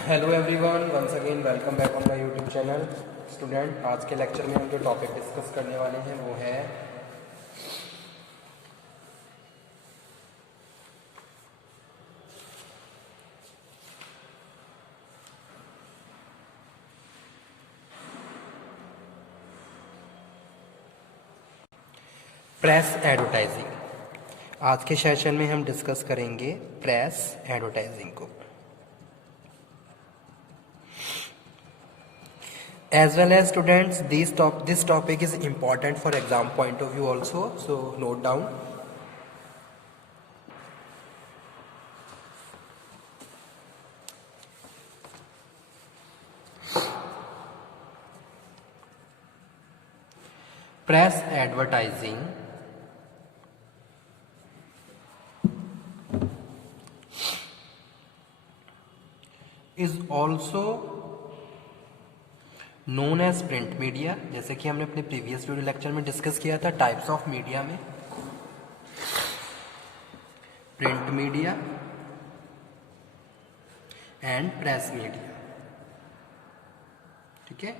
Hello everyone, once again welcome back on my YouTube channel. Student, आज के lecture में हम जो टॉपिक डिस्कस करने वाले हैं वो है प्रेस एडवर्टाइजिंग। आज के सेशन में हम डिस्कस करेंगे प्रेस एडवर्टाइजिंग को। As well as students, this topic is important for exam point of view also, so note down. Press advertising is also known as print media. जैसे कि हमने अपने प्रीवियस वीडियो लेक्चर में discuss किया था types of media में, print media and press media. ठीक है,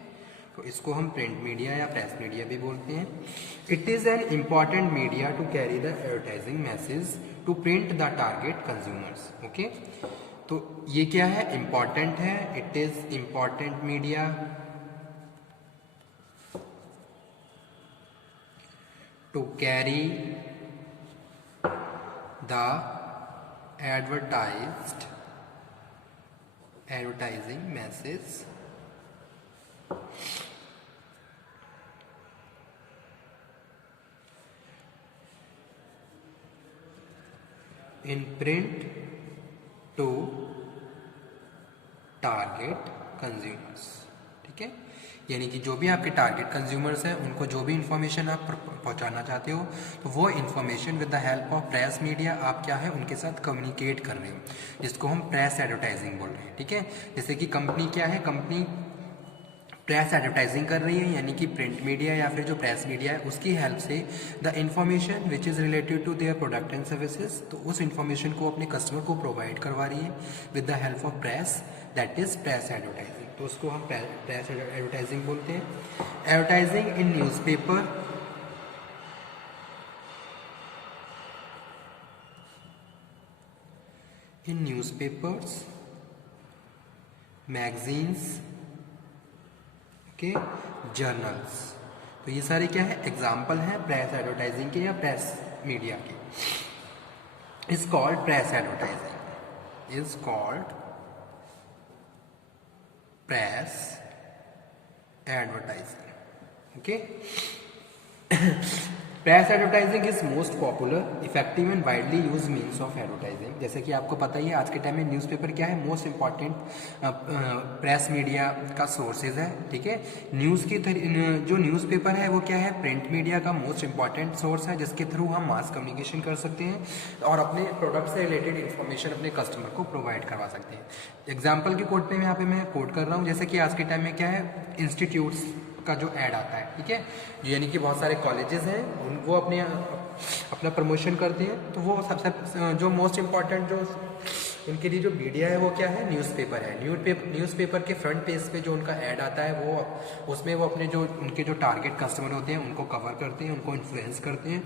तो इसको हम प्रिंट मीडिया या प्रेस मीडिया भी बोलते हैं। It is an important media to carry the advertising message to print the target consumers. Okay, तो ये क्या है, इंपॉर्टेंट है। It is important media to carry the advertising message in print to target consumers। ठीक है, यानी कि जो भी आपके टारगेट कंज्यूमर्स हैं उनको जो भी इंफॉर्मेशन आप पहुंचाना चाहते हो, तो वो information with the help of press media आप क्या है उनके साथ कम्युनिकेट कर रहे हो, जिसको हम प्रेस एडवर्टाइजिंग बोल रहे हैं। ठीक है, जैसे कि कंपनी क्या है, कंपनी प्रेस एडवर्टाइजिंग कर रही है, यानी कि प्रिंट मीडिया या फिर जो प्रेस मीडिया है उसकी हेल्प से the information which is related to their product and services, तो उस इंफॉर्मेशन को अपने कस्टमर को प्रोवाइड करवा रही है with the help of press, that is press advertising. तो उसको हम प्रेस एडवर्टाइजिंग बोलते हैं। एडवर्टाइजिंग इन न्यूज़पेपर, इन न्यूज़पेपर्स, मैगजीन्स, ओके, जर्नल्स। तो ये सारे क्या है, एग्जाम्पल हैं प्रेस एडवर्टाइजिंग के या प्रेस मीडिया के। Is called press advertising, is called press advertising. Okay, press advertising is most popular, effective and widely use means of advertising. जैसे कि आपको पता ही है आज के टाइम में न्यूज़पेपर क्या है, मोस्ट इंपॉर्टेंट प्रेस मीडिया का सोर्सेज है। ठीक है, न्यूज़ की जो न्यूज़पेपर है वो क्या है, प्रिंट मीडिया का मोस्ट इंपॉर्टेंट सोर्स है, जिसके थ्रू हम मास कम्युनिकेशन कर सकते हैं और अपने प्रोडक्ट से रिलेटेड इन्फॉर्मेशन अपने कस्टमर को प्रोवाइड करवा सकते हैं। एग्जाम्पल के कोड पे यहाँ पे मैं कोड कर रहा हूँ, जैसे कि आज के टाइम में क्या है, इंस्टीट्यूट्स का जो ऐड आता है, ठीक है, यानी कि बहुत सारे कॉलेजेस हैं वो अपना प्रमोशन करते हैं, तो वो सबसे जो मोस्ट इम्पॉर्टेंट जो उनके लिए जो मीडिया है वो क्या है, न्यूज़पेपर है। न्यूज़पेपर के फ्रंट पेज पे जो उनका ऐड आता है वो उसमें वो अपने जो उनके जो टारगेट कस्टमर होते हैं उनको कवर करते हैं, उनको इन्फ्लुएंस करते हैं।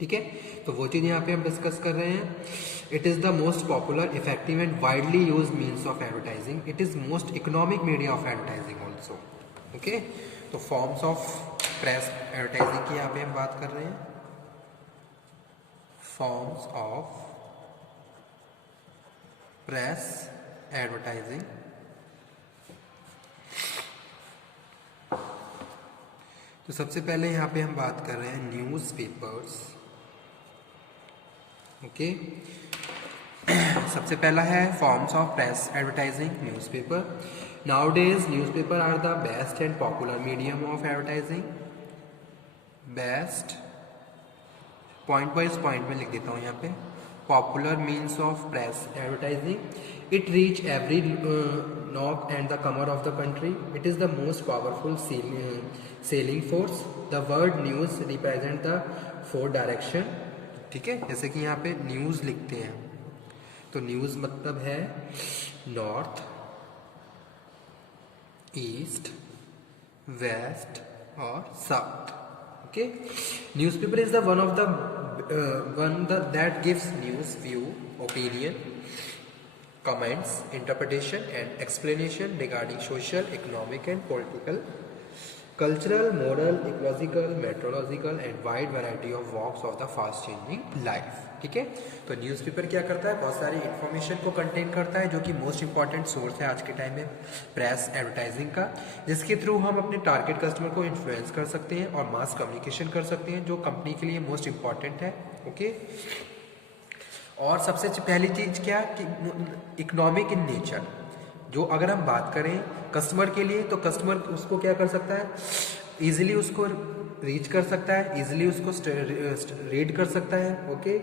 ठीक है, तो वो चीज़ यहाँ पे हम डिस्कस कर रहे हैं। It is the most popular, effective and widely use means of advertising. It is most economic media of advertising also. Okay, तो फॉर्म्स ऑफ प्रेस एडवर्टाइजिंग की यहाँ पे हम बात कर रहे हैं। Forms of press advertising. तो सबसे पहले यहाँ पे हम बात कर रहे हैं न्यूज़पेपर्स। ओके, सबसे पहला है forms of press advertising, newspaper. Nowadays, newspaper are the best and popular medium of advertising. Best, point wise point में लिख देता हूँ यहाँ पे। Popular means of press advertising. It reach every nook and the corner of the country. It is the most powerful selling force. The word news represent the four direction. ठीक है, जैसे कि यहाँ पे न्यूज़ लिखते हैं तो न्यूज़ मतलब है नॉर्थ, ईस्ट, वेस्ट और south. Okay, newspaper is the one of the that gives news, view, opinion, comments, interpretation and explanation regarding social, economic and political, cultural, moral, ecological, meteorological and wide variety of walks of the fast changing life। ठीक है, तो newspaper क्या करता है, बहुत सारी information को contain करता है जो कि मोस्ट इंपॉर्टेंट सोर्स है आज के टाइम में प्रेस एडवर्टाइजिंग का, जिसके थ्रू हम अपने टारगेट कस्टमर को इन्फ्लुएंस कर सकते हैं और मास कम्युनिकेशन कर सकते हैं जो कंपनी के लिए मोस्ट इंपॉर्टेंट है। ओके, और सबसे पहली चीज क्या कि इकोनॉमिक इन नेचर, जो अगर हम बात करें कस्टमर के लिए तो कस्टमर उसको क्या कर सकता है, इजीली उसको रीच कर सकता है, इजीली उसको रीड कर सकता है। ओके,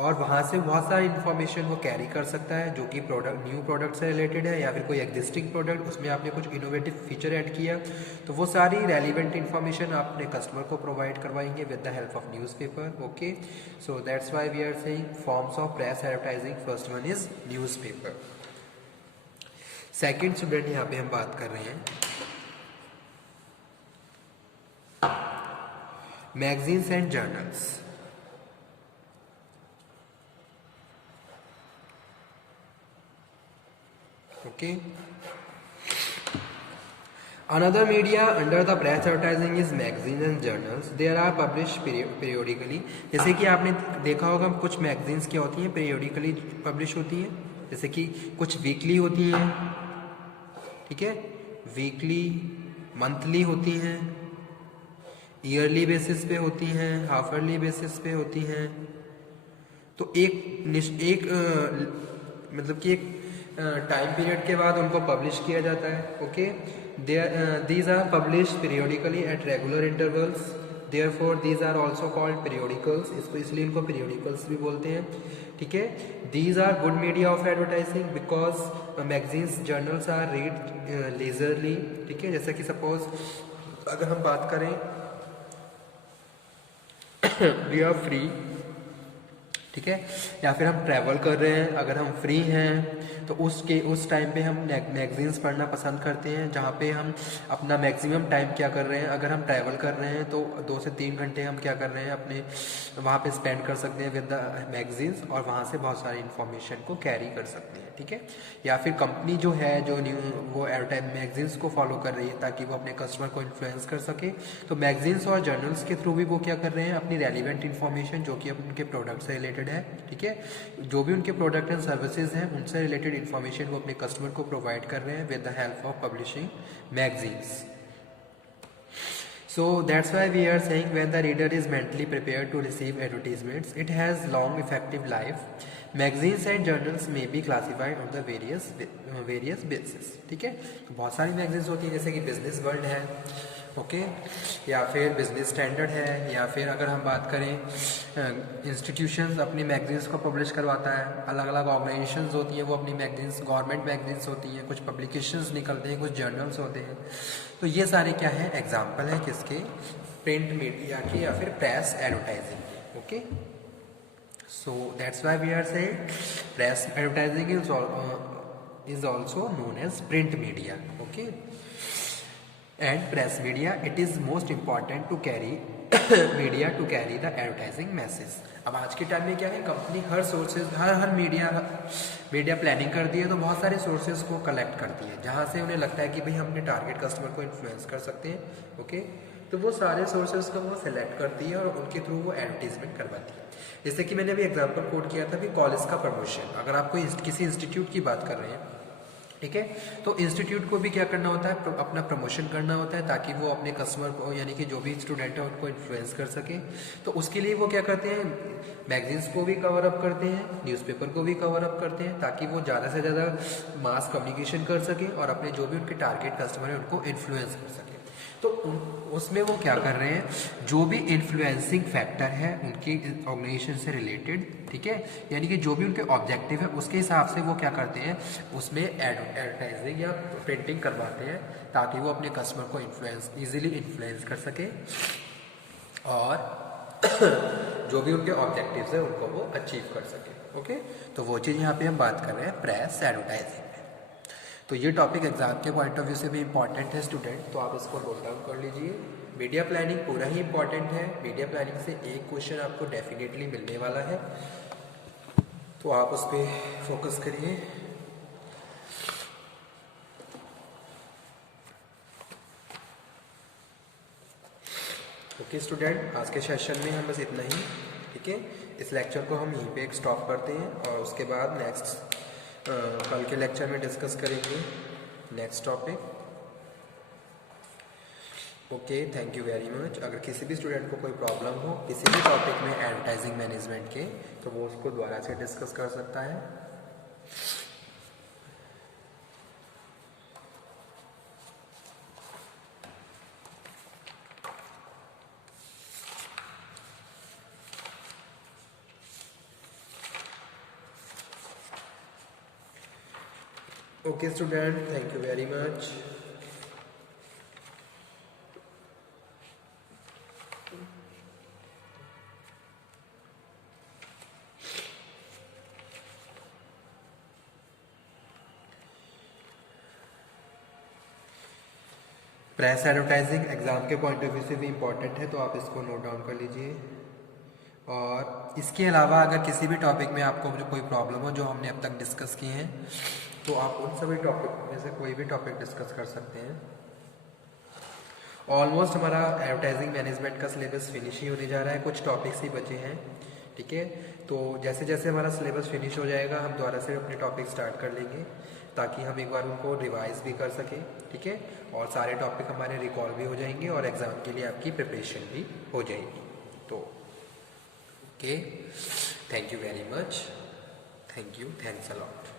और वहाँ से बहुत सारी इन्फॉर्मेशन वो कैरी कर सकता है जो कि प्रोडक्ट, न्यू प्रोडक्ट से रिलेटेड है या फिर कोई एग्जिस्टिंग प्रोडक्ट उसमें आपने कुछ इनोवेटिव फीचर ऐड किया, तो वो सारी रेलिवेंट इन्फॉर्मेशन आप अपने कस्टमर को प्रोवाइड करवाएंगे with the help of newspaper. Okay, so that's why we are saying forms of press advertising, first one is newspaper. Second student यहाँ पे हम बात कर रहे हैं magazines and journals. Okay. Another media under the press advertising is magazines and journals. They are published periodically. जैसे कि आपने देखा होगा कुछ मैगजीन्स क्या होती हैं, periodically पब्लिश होती हैं, जैसे कि कुछ वीकली होती हैं, ठीक है, वीकली, मंथली होती हैं, ईयरली बेसिस पे होती हैं, हाफ ईयरली बेसिस पे होती हैं। तो एक मतलब कि एक टाइम पीरियड के बाद उनको पब्लिश किया जाता है। Okay, these are publish periodically at regular intervals, therefore these are also called periodicals, इसको इसलिए इनको पीरियोडिकल्स भी बोलते हैं। ठीक है, these are good media of advertising because magazines, journals are read leisurely. ठीक है, जैसे कि सपोज अगर हम बात करें वी आर फ्री, ठीक है, या फिर हम ट्रैवल कर रहे हैं, अगर हम फ्री हैं तो उस टाइम पे हम मैगजीन्स पढ़ना पसंद करते हैं, जहाँ पे हम अपना मैक्सिमम टाइम क्या कर रहे हैं, अगर हम ट्रैवल कर रहे हैं तो 2 से 3 घंटे हम क्या कर रहे हैं अपने वहाँ पे स्पेंड कर सकते हैं विद द मैगजीन्स, और वहाँ से बहुत सारी इन्फॉर्मेशन को कैरी कर सकते हैं। ठीक है, या फिर कंपनी जो है जो वो एडवर्टाइज मैगजीन्स को फॉलो कर रही है ताकि वो अपने कस्टमर को इन्फ्लुएंस कर सके, तो मैगजीन्स और जर्नल्स के थ्रू भी वो क्या कर रहे हैं, अपनी रेलिवेंट इन्फॉर्मेशन जो कि उनके प्रोडक्ट से रिलेटेड है, ठीक है, जो भी उनके प्रोडक्ट एंड सर्विसेज हैं उनसे रिलेटेड इन्फॉर्मेशन वो अपने कस्टमर को प्रोवाइड कर रहे हैं with the help of publishing magazines. So that's why we are saying when the reader is mentally prepared to receive advertisements, it has long effective life. Magazines and journals may be classified on the various basis. ठीक है, तो बहुत सारी magazines होती हैं जैसे कि business world है, ओके, या फिर बिजनेस स्टैंडर्ड है, या फिर अगर हम बात करें इंस्टीट्यूशंस अपनी मैगजीन्स को पब्लिश करवाता है, अलग अलग ऑर्गेनाइजेशंस होती हैं वो अपनी मैगजीन्स, गवर्नमेंट मैगजीन्स होती हैं, कुछ पब्लिकेशंस निकलते हैं, कुछ जर्नल्स होते हैं, तो ये सारे क्या है, एग्जाम्पल है किसके, प्रिंट मीडिया के या फिर प्रेस एडवर्टाइजिंग के। Okay, so that's why we are saying press advertising is also known as print media. Okay, and press media, it is most important to carry media to carry the advertising message। अब आज के time में क्या है, company हर sources हर media planning करती है, तो बहुत सारे सोर्सेज को कलेक्ट करती है जहाँ से उन्हें लगता है कि भाई हम अपने टारगेट कस्टमर को इन्फ्लुएंस कर सकते हैं। ओके, तो वो सारे सोर्सेज को वो सिलेक्ट करती है और उनके थ्रू वो एडवर्टीजमेंट करवाती है। जैसे कि मैंने अभी एग्जाम्पल कोट किया था कि कॉलेज का प्रमोशन, अगर आप कोई किसी इंस्टीट्यूट की बात कर रहे हैं, ठीक है, तो इंस्टीट्यूट को भी क्या करना होता है, अपना प्रमोशन करना होता है ताकि वो अपने कस्टमर को, यानी कि जो भी स्टूडेंट है उनको इन्फ्लुएंस कर सके। तो उसके लिए वो क्या करते हैं, मैगजीन्स को भी कवर अप करते हैं, न्यूज़पेपर को भी कवर अप करते हैं ताकि वो ज़्यादा से ज़्यादा मास कम्युनिकेशन कर सके और अपने जो भी उनके टारगेट कस्टमर है उनको इन्फ्लुएंस कर सके। तो उसमें वो क्या कर रहे हैं, जो भी इन्फ्लुएंसिंग फैक्टर है उनकी ऑर्गेनाइजेशन से रिलेटेड, ठीक है, यानी कि जो भी उनके ऑब्जेक्टिव है उसके हिसाब से वो क्या करते हैं, उसमें एडवर्टाइजिंग या प्रिंटिंग करवाते हैं ताकि वो अपने कस्टमर को इजीली इन्फ्लुएंस कर सके और जो भी उनके ऑब्जेक्टिव्स है उनको वो अचीव कर सके। ओके, तो वो चीज़ यहाँ पे हम बात कर रहे हैं प्रेस एडवर्टाइजिंग में। तो ये टॉपिक एग्जाम के पॉइंट ऑफ व्यू से भी इम्पॉर्टेंट है स्टूडेंट, तो आप इसको नोट डाउन कर लीजिए। मीडिया प्लानिंग पूरा ही इम्पॉर्टेंट है, मीडिया प्लानिंग से एक क्वेश्चन आपको डेफिनेटली मिलने वाला है, तो आप उस पर फोकस करिए। ओके स्टूडेंट, आज के सेशन में हम बस इतना ही, ठीक है। इस लेक्चर को हम यहीं पे एक स्टॉप करते हैं और उसके बाद नेक्स्ट कल के लेक्चर में डिस्कस करेंगे next topic. Okay, thank you very much. अगर किसी भी स्टूडेंट को कोई प्रॉब्लम हो किसी भी टॉपिक में एडवर्टाइजिंग मैनेजमेंट के, तो वो उसको दोबारा से डिस्कस कर सकता है। Okay student, thank you very much. Press advertising exam के पॉइंट ऑफ व्यू से भी इम्पॉर्टेंट है, तो आप इसको नोट डाउन कर लीजिए। और इसके अलावा अगर किसी भी टॉपिक में आपको जो कोई प्रॉब्लम हो जो हमने अब तक डिस्कस किए हैं, तो आप उन सभी टॉपिक में से कोई भी टॉपिक डिस्कस कर सकते हैं। ऑलमोस्ट हमारा एडवर्टाइजिंग मैनेजमेंट का सिलेबस फिनिश ही होने जा रहा है, कुछ टॉपिक्स ही बचे हैं, ठीक है। तो जैसे जैसे हमारा सिलेबस फिनिश हो जाएगा हम दोबारा से अपने टॉपिक स्टार्ट कर लेंगे, ताकि हम एक बार उनको रिवाइज भी कर सकें, ठीक है। और सारे टॉपिक हमारे रिकॉल भी हो जाएंगे और एग्ज़ाम के लिए आपकी प्रिपरेशन भी हो जाएगी। तो okay, thank you very much, thank you, thanks a lot.